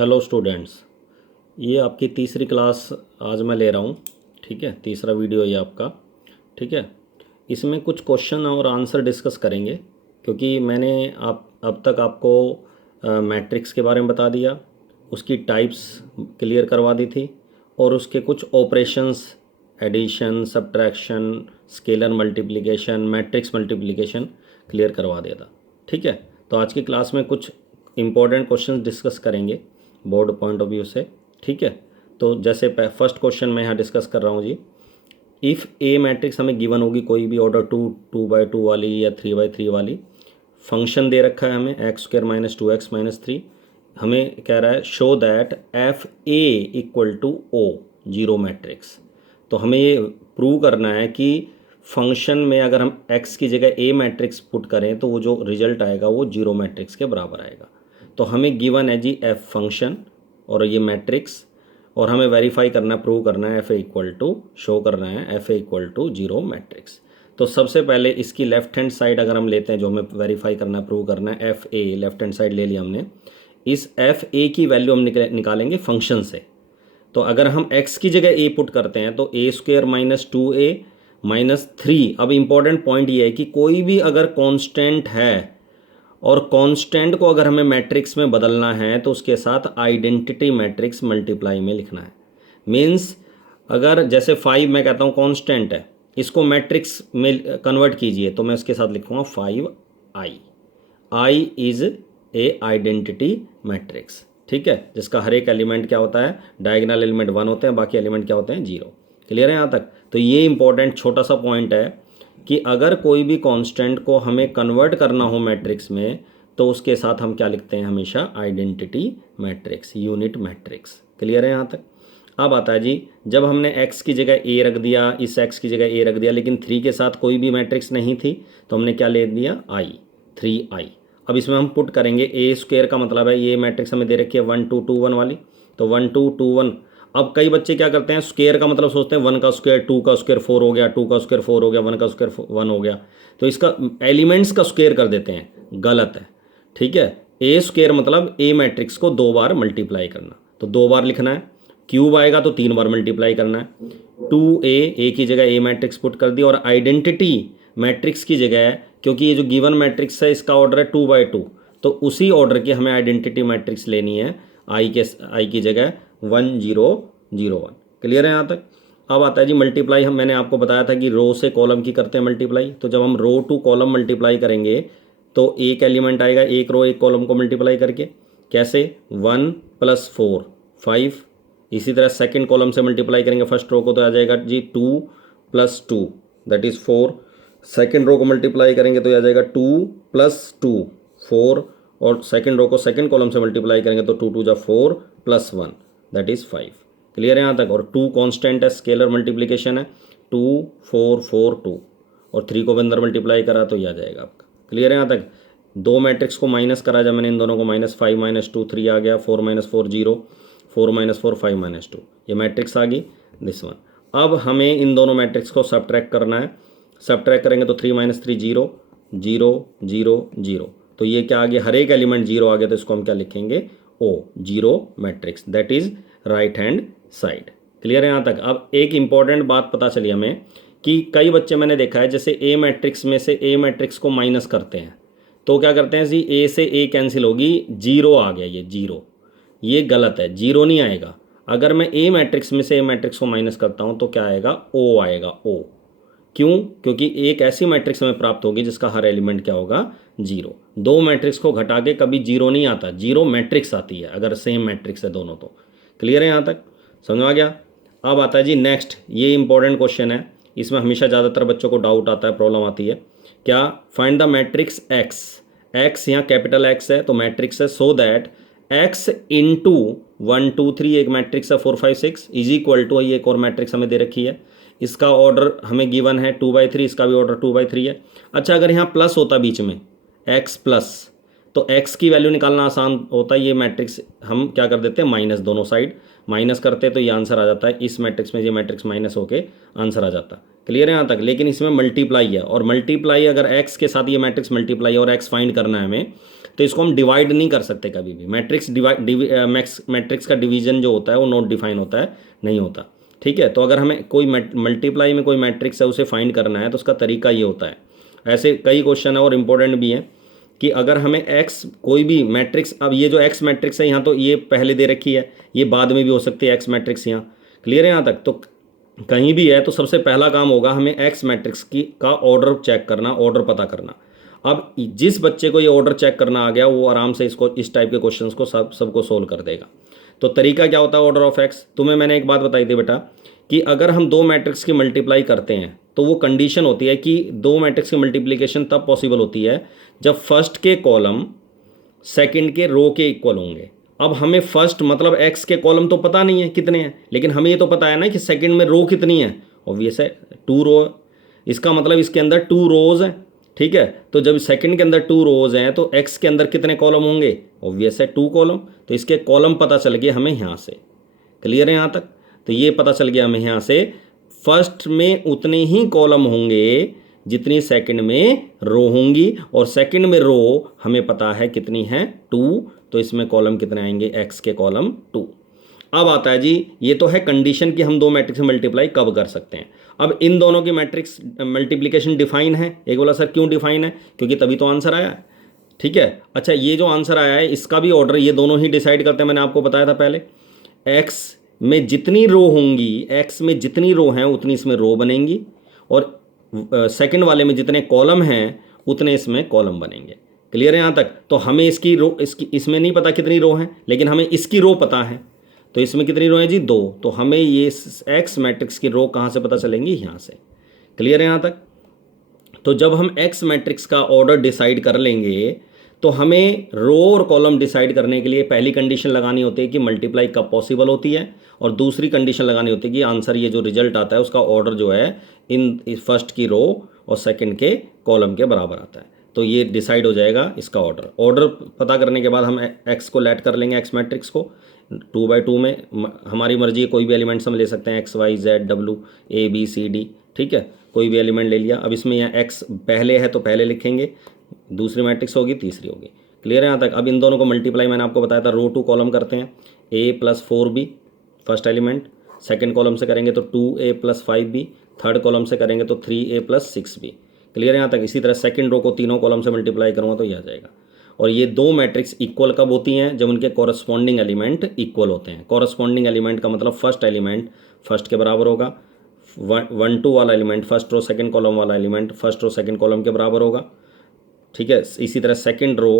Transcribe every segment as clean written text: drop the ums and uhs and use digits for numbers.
Hello students, ये आपकी तीसरी क्लास आज मैं ले रहा हूँ। ठीक है, तीसरा वीडियो ये आपका। ठीक है, इसमें कुछ क्वेश्चन और आंसर डिस्कस करेंगे, क्योंकि मैंने आप अब तक आपको मैट्रिक्स के बारे में बता दिया, उसकी टाइप्स क्लियर करवा दी थी, और उसके कुछ operations, addition, subtraction, scalar multiplication, matrix multiplication clear करवा दिया था। ठीक है, तो आज की क्लास में कुछ इंपॉर्टेंट क्वेश्चंस डिस्कस करेंगे बोर्ड पॉइंट ऑफ व्यू से। ठीक है, तो जैसे फर्स्ट क्वेश्चन मैं यहाँ डिस्कस कर रहा हूँ जी। इफ़ ए मैट्रिक्स हमें गिवन होगी, कोई भी ऑर्डर 2 2 by 2 वाली या 3 by 3 वाली, फंक्शन दे रखा है हमें x² - 2x - 3, हमें कह रहा है show that F A equal to O, zero matrix. तो हमें ये प्रूव करना है कि फंक्शन में अगर हम x की जगह ए मैट्रिक्स पुट करें तो वो जो रिजल्ट आएगा वो जीरो मैट्रिक्स के बराबर आएगा। तो हमें गिवन है जी एफ फंक्शन और ये मैट्रिक्स, और हमें वेरीफाई करना, प्रूव करना है F A equal to, show करना है F A equal to zero matrix. तो सबसे पहले इसकी लेफ्ट हैंड साइड अगर हम लेते हैं, जो हमें वेरीफाई करना, प्रूव करना है, एफ ए लेफ्ट हैंड साइड ले लिया हमने। इस एफ ए की वैल्यू हम निकालेंगे फंक्शन से। तो अगर हम x की जगह a पुट करते हैं तो a² - 2a - 3। अब इम्पॉर्टेंट पॉइंट ये है कि कोई भी अगर कांस्टेंट है और कांस्टेंट को अगर हमें मैट्रिक्स में बदलना है तो उसके साथ आइडेंटिटी मैट्रिक्स मल्टीप्लाई में लिखना है। मीन्स अगर जैसे 5 मैं कहता हूँ कांस्टेंट है, इसको मैट्रिक्स में कन्वर्ट कीजिए, तो मैं उसके साथ लिखूँगा 5i। i is a identity matrix. ठीक है, जिसका हर एक एलिमेंट क्या होता है, डायगोनल एलिमेंट 1 होते हैं, बाकी एलिमेंट क्या होते हैं, 0। क्लियर है यहाँ तक? तो ये इंपॉर्टेंट छोटा सा पॉइंट है कि अगर कोई भी कांस्टेंट को हमें कन्वर्ट करना हो मैट्रिक्स में तो उसके साथ हम क्या लिखते हैं, हमेशा identity matrix, unit matrix. Clear है यहाँ तक? अब आता है जी, जब हमने x की जगह a रख दिया, इस x की जगह a रख दिया, लेकिन 3 के साथ कोई भी मैट्रिक्स नहीं थी, तो हमने क्या ले दिया, i, 3i। अब इसमें हम पुट करेंगे a² का मतलब है ये मैट्रिक्स हमें दे रखी है 1 2 2 1 वाली, तो 1 2 2 1। अब कई बच्चे क्या करते हैं, स्क्वायर का मतलब सोचते हैं 1 का स्क्वायर 2 का स्क्वायर 4 हो गया, 2 का स्क्वायर 4 हो गया, 1 का स्क्वायर 1 हो गया, तो इसका एलिमेंट्स का स्क्वायर कर देते हैं। गलत है। ठीक है, a² मतलब a मैट्रिक्स को 2 बार मल्टीप्लाई करना, तो 2 बार लिखना है। क्यूब आएगा तो 3 बार मल्टीप्लाई करना है। 2a, a की जगह a मैट्रिक्स पुट कर दी, और आइडेंटिटी मैट्रिक्स की जगह, क्योंकि ये जो गिवन मैट्रिक्स है इसका ऑर्डर है 2 by 2, तो उसी ऑर्डर की हमें आइडेंटिटी मैट्रिक्स लेनी है, आई की जगह 1 0 0 1। क्लियर है यहाँ तक? अब आता है जी मल्टीप्लाई। मैंने आपको बताया था कि रो से कॉलम की करते हैं मल्टीप्लाई, तो जब हम रो टू कॉलम मल्टीप्लाई करेंगे तो एक एलिमेंट आएगा, एक रो एक कॉलम को मल्टीप्लाई करके। कैसे? 1 + 4 5। इसी तरह सेकंड कॉलम से मल्टीप्लाई करेंगे फर्स्ट रो को, तो आ जाएगा जी 2 + 2 दैट इज़ 4। सेकेंड रो को मल्टीप्लाई करेंगे तो आ जाएगा 2 + 2 4, और सेकेंड रो को सेकेंड कॉलम से मल्टीप्लाई करेंगे तो 2 2 जा 4 + 1 दैट इज़ 5। क्लियर है यहाँ तक? और 2 कांस्टेंट है, स्केलर मल्टीप्लिकेशन है, 2 4 4 2, और 3 को भी अंदर मल्टीप्लाई करा तो ये आ जाएगा आपका। क्लियर है यहाँ तक? दो मैट्रिक्स को माइनस करा जब मैंने इन दोनों को, -5 - 2 3 आ गया, 4 - 4 0, 4 - 4 5 - 2, ये मैट्रिक्स आ गई, दिस वन। अब हमें इन दोनों मैट्रिक्स को सब्ट्रैक्ट करना है। सब्ट्रैक्ट करेंगे तो 3 - 3 0 0 0 0, तो ये क्या आ गया, हर एक एलिमेंट 0 आ गया, तो इसको हम क्या लिखेंगे, O, zero matrix, that is right hand side. Clear है यहाँ तक? अब एक इंपॉर्टेंट बात पता चली हमें कि कई बच्चे मैंने देखा है जैसे ए मैट्रिक्स में से ए मैट्रिक्स को माइनस करते हैं, तो क्या करते हैं जी, ए से ए कैंसिल होगी, 0 आ गया, ये 0, ये गलत है, 0 नहीं आएगा। अगर मैं ए मैट्रिक्स में से ए मैट्रिक्स को माइनस करता हूँ तो क्या आएगा, ओ आएगा, ओ। क्यों? क्योंकि एक ऐसी मैट्रिक्स हमें प्राप्त होगी जिसका हर एलिमेंट क्या होगा, 0। दो मैट्रिक्स को घटा के कभी 0 नहीं आता, 0 मैट्रिक्स आती है अगर सेम मैट्रिक्स है दोनों तो। क्लियर है यहाँ तक? समझ आ गया? अब आता है जी नेक्स्ट, ये इंपॉर्टेंट क्वेश्चन है, इसमें हमेशा ज़्यादातर बच्चों को डाउट आता है, प्रॉब्लम आती है। क्या? Find the matrix x. X यहाँ कैपिटल एक्स है तो मैट्रिक्स है, सो दैट एक्स इंटू 1 2 3 एक मैट्रिक्स है, 4 5 6 इज इक्वल टू, ये एक और मैट्रिक्स हमें दे रखी है, इसका ऑर्डर हमें गिवन है 2 by 3, इसका भी ऑर्डर 2 by 3 है। अच्छा, अगर यहाँ प्लस होता बीच में, x प्लस, तो x की वैल्यू निकालना आसान होता है। ये मैट्रिक्स हम क्या कर देते हैं, माइनस, दोनों साइड माइनस करते तो ये आंसर आ जाता है, इस मैट्रिक्स में ये मैट्रिक्स माइनस होके आंसर आ जाता है। क्लियर है यहाँ तक? लेकिन इसमें मल्टीप्लाई है, और मल्टीप्लाई अगर x के साथ ये मैट्रिक्स मल्टीप्लाई है और x फाइंड करना है हमें, तो इसको हम डिवाइड नहीं कर सकते कभी भी। मैट्रिक्स मैट्रिक्स का डिवीजन जो होता है वो नॉट डिफाइन होता है, नहीं होता। ठीक है, तो अगर हमें कोई मल्टीप्लाई में कोई मैट्रिक्स है उसे फाइंड करना है तो उसका तरीका ये होता है। ऐसे कई क्वेश्चन है और इम्पोर्टेंट भी हैं कि अगर हमें एक्स कोई भी मैट्रिक्स, अब ये जो एक्स मैट्रिक्स है यहाँ तो ये पहले दे रखी है, ये बाद में भी हो सकती है एक्स मैट्रिक्स यहाँ। क्लियर है यहाँ तक? तो कहीं भी है तो सबसे पहला काम होगा हमें एक्स मैट्रिक्स की का ऑर्डर चेक करना, ऑर्डर पता करना। अब जिस बच्चे को ये ऑर्डर चेक करना आ गया वो आराम से इसको इस टाइप के क्वेश्चंस को सबको सोल्व कर देगा। तो तरीका क्या होता है ऑर्डर ऑफ एक्स? तुम्हें मैंने एक बात बताई थी बेटा कि अगर हम दो मैट्रिक्स की मल्टीप्लाई करते हैं तो वो कंडीशन होती है कि दो मैट्रिक्स की मल्टीप्लिकेशन तब पॉसिबल होती है जब फर्स्ट के कॉलम सेकंड के रो के इक्वल होंगे। अब हमें फर्स्ट मतलब एक्स के कॉलम तो पता नहीं है कितने हैं, लेकिन हमें ये तो पता है ना कि सेकंड में रो कितनी है, ऑब्वियस है 2 रो। इसका मतलब इसके अंदर 2 रोज हैं। ठीक है, तो जब सेकंड के अंदर 2 रोज हैं तो एक्स के अंदर कितने कॉलम होंगे, ऑब्वियस है 2 कॉलम। तो इसके कॉलम पता चल गए हमें यहाँ से। क्लियर है यहाँ तक? तो ये पता चल गया हमें यहाँ से फर्स्ट में उतने ही कॉलम होंगे जितनी सेकंड में रो होंगी, और सेकंड में रो हमें पता है कितनी है 2, तो इसमें कॉलम कितने आएंगे, एक्स के कॉलम 2। अब आता है जी, ये तो है कंडीशन कि हम दो मैट्रिक्स मल्टीप्लाई कब कर सकते हैं। अब इन दोनों की मैट्रिक्स मल्टीप्लिकेशन डिफाइन है। एक बोला सर क्यों डिफाइन है? क्योंकि तभी तो आंसर आया है। ठीक है, अच्छा ये जो आंसर आया है इसका भी ऑर्डर ये दोनों ही डिसाइड करते हैं, मैंने आपको बताया था पहले। एक्स में जितनी रो होंगी, एक्स में जितनी रो हैं उतनी इसमें रो बनेंगी, और सेकंड वाले में जितने कॉलम हैं उतने इसमें कॉलम बनेंगे। क्लियर है यहाँ तक? तो हमें इसकी रो इसमें नहीं पता कितनी रो हैं, लेकिन हमें इसकी रो पता है। तो इसमें कितनी रो है जी, 2। तो हमें ये एक्स मैट्रिक्स की रो कहाँ से पता चलेंगी, यहाँ से। क्लियर है यहाँ तक? तो जब हम एक्स मैट्रिक्स का ऑर्डर डिसाइड कर लेंगे तो हमें रो और कॉलम डिसाइड करने के लिए पहली कंडीशन लगानी होती है कि मल्टीप्लाई कब पॉसिबल होती है, और दूसरी कंडीशन लगानी होती है कि आंसर ये जो रिजल्ट आता है उसका ऑर्डर जो है इन फर्स्ट की रो और सेकंड के कॉलम के बराबर आता है। तो ये डिसाइड हो जाएगा इसका ऑर्डर। ऑर्डर पता करने के बाद हम एक्स को लेट कर लेंगे, एक्स मैट्रिक्स को 2 by 2 में हमारी मर्जी है कोई भी एलिमेंट्स हम ले सकते हैं, X Y Z W A B C D. ठीक है, कोई भी एलिमेंट ले लिया। अब इसमें यहाँ एक्स पहले है तो पहले लिखेंगे, दूसरी मैट्रिक्स होगी, तीसरी होगी। क्लियर है यहाँ तक? अब इन दोनों को मल्टीप्लाई मैंने आपको बताया था, रो टू कॉलम करते हैं, a+4b first element, second column से करेंगे तो 2a+5b, थर्ड कॉलम से करेंगे तो 3a+6b। क्लियर है यहाँ तक? इसी तरह सेकंड रो को तीनों कॉलम से मल्टीप्लाई करूँगा तो ये आ जाएगा। और ये दो मैट्रिक्स इक्वल कब होती हैं, जब उनके कॉरस्पॉन्डिंग एलिमेंट इक्वल होते हैं। कॉरस्पॉन्डिंग एलिमेंट का मतलब फर्स्ट एलिमेंट फर्स्ट के बराबर होगा, 1 2 वाला element first row second column वाला element first row second column के बराबर होगा। ठीक है, इसी तरह सेकंड रो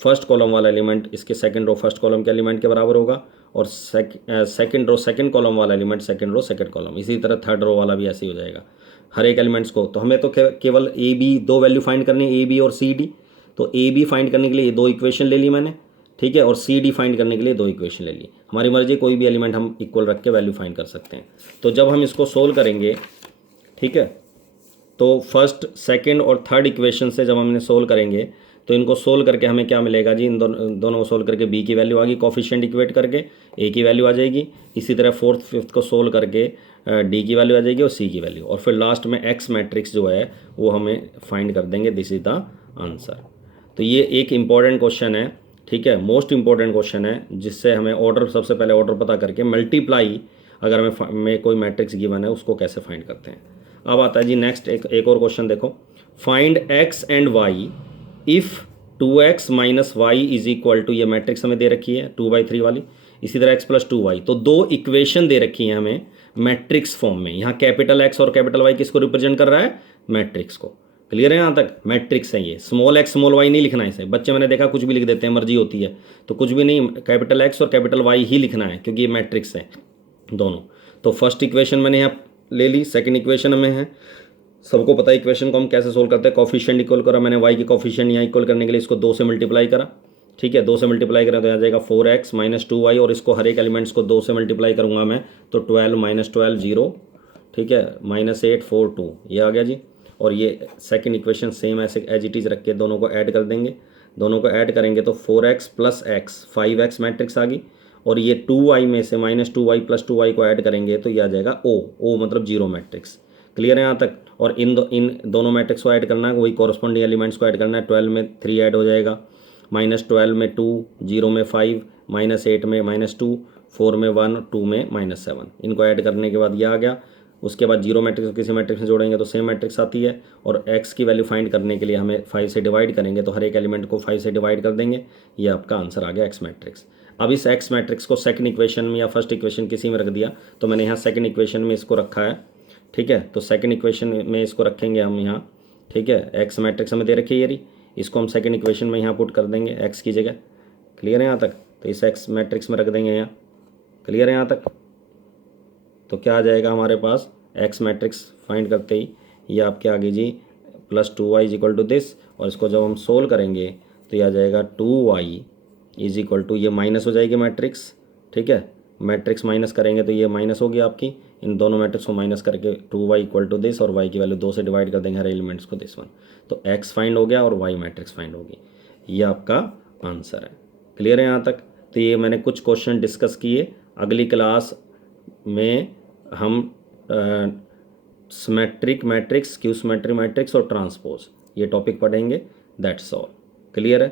फर्स्ट कॉलम वाला एलिमेंट इसके सेकंड रो फर्स्ट कॉलम के एलिमेंट के बराबर होगा, और सेकंड रो सेकंड कॉलम वाला element second row second column. इसी तरह थर्ड रो वाला भी ऐसे ही हो जाएगा हर एक एलिमेंट्स को। तो हमें तो केवल ए बी दो वैल्यू फाइंड करनी है, ए बी और सी डी। तो ए बी फाइंड करने के लिए 2 इक्वेशन ले ली मैंने, ठीक है, और सी डी फाइंड करने के लिए 2 इक्वेशन ले ली। हमारी मर्जी, कोई भी एलिमेंट हम इक्वल रख के वैल्यू फाइंड कर सकते हैं। तो जब हम इसको सोल्व करेंगे, ठीक है, तो फर्स्ट सेकंड और थर्ड इक्वेशन से जब हमने सोल्व करेंगे तो इनको सोल्व करके हमें क्या मिलेगा जी, इन दोनों को सोल्व करके बी की वैल्यू आ गई, कोफिशिएंट इक्वेट करके ए की वैल्यू आ जाएगी। इसी तरह फोर्थ फिफ्थ को सोल्व करके डी की वैल्यू आ जाएगी और सी की वैल्यू, और फिर लास्ट में एक्स मैट्रिक्स जो है वो हमें फाइंड कर देंगे। This is the answer. तो ये एक इम्पॉर्टेंट क्वेश्चन है, ठीक है, मोस्ट इंपॉर्टेंट क्वेश्चन है, जिससे हमें ऑर्डर, सबसे पहले ऑर्डर पता करके मल्टीप्लाई अगर हमें कोई मैट्रिक्स गिवन है उसको कैसे फाइंड करते हैं। अब आता है जी नेक्स्ट एक और क्वेश्चन देखो, find X and Y if 2x - y is equal to, ये मैट्रिक्स हमें दे रखी है 2/3 वाली। इसी तरह x + 2y, तो 2 इक्वेशन दे रखी हैं हमें मैट्रिक्स फॉर्म में। यहाँ कैपिटल X और कैपिटल Y किसको रिप्रेजेंट कर रहा है, मैट्रिक्स को। क्लियर है यहाँ तक? मैट्रिक्स है ये, स्मॉल x स्मॉल y नहीं लिखना है इसे। बच्चे मैंने देखा कुछ भी लिख देते हैं, मर्जी होती है, तो कुछ भी नहीं, कैपिटल X और कैपिटल Y ही लिखना है क्योंकि ये मैट्रिक्स है दोनों। तो फर्स्ट इक्वेशन मैंने यहाँ ले ली, सेकंड इक्वेशन में है, सबको पता है इक्वेशन को हम कैसे सोल्व करते हैं। कॉफिशिएंट इक्वल करा मैंने, y की कॉफिशिएंट यहाँ इक्वल करने के लिए इसको 2 से मल्टीप्लाई करा, ठीक है, 2 से मल्टीप्लाई करें तो आ जाएगा 4x - 2y, और इसको हर एक एलिमेंट्स को 2 से मल्टीप्लाई करूँगा मैं तो 12 - 12 0, ठीक है, -8 4 2, ये आ गया जी। और ये सेकंड इक्वेशन सेम ऐसे एज इट इज़ रख के दोनों को ऐड कर देंगे। दोनों को ऐड करेंगे तो 4x + x 5x मैट्रिक्स आ गई, और ये 2y में से -2y + 2y को ऐड करेंगे तो ये आ जाएगा O मतलब 0 मैट्रिक्स। क्लियर है यहाँ तक? और इन दोनों मैट्रिक्स को ऐड करना है, वही कॉरस्पॉन्डिंग एलिमेंट्स को ऐड करना है। 12 में 3 ऐड हो जाएगा, -12 में 2, 0 में 5, -8 में -2, 4 में 1, 2 में -7। इनको ऐड करने के बाद ये आ गया। उसके बाद जीरो मैट्रिक्स को किसी मैट्रिक्स में जोड़ेंगे तो सेम मैट्रिक्स आती है। और एक्स की वैल्यू फाइंड करने के लिए हमें 5 से डिवाइड करेंगे, तो हर एक एलिमेंट को 5 से डिवाइड कर देंगे। ये आपका आंसर आ गया एक्स मैट्रिक्स। अब इस एक्स मैट्रिक्स को सेकंड इक्वेशन में या फर्स्ट इक्वेशन किसी में रख दिया, तो मैंने यहाँ सेकंड इक्वेशन में इसको रखा है। ठीक है, तो सेकंड इक्वेशन में इसको रखेंगे हम यहाँ। ठीक है, एक्स मैट्रिक्स हमें दे रखी है ये रही, इसको हम सेकंड इक्वेशन में यहाँ पुट कर देंगे एक्स की जगह। क्लियर है यहाँ तक? तो इस एक्स मैट्रिक्स में रख देंगे यहाँ। क्लियर है यहाँ तक? तो क्या आ जाएगा हमारे पास एक्स मैट्रिक्स फाइंड करते ही ये आपके आगे जी +2y is equal to this. और इसको जब हम सोल्व करेंगे तो ये आ जाएगा 2y इज इक्वल टू, ये माइनस हो जाएगी मैट्रिक्स। ठीक है, मैट्रिक्स माइनस करेंगे तो ये माइनस होगी आपकी। इन दोनों मैट्रिक्स को माइनस करके 2y इक्वल टू दिस, और y की वैल्यू 2 से डिवाइड कर देंगे हर एलिमेंट्स को, दिस वन। तो x फाइंड हो गया और y मैट्रिक्स फाइंड होगी। ये आपका आंसर है। क्लियर है यहाँ तक? तो ये मैंने कुछ क्वेश्चन डिस्कस किए। अगली क्लास में हम symmetric matrix, Q symmetric matrix और ट्रांसपोज, ये टॉपिक पढ़ेंगे। That's all. क्लियर है?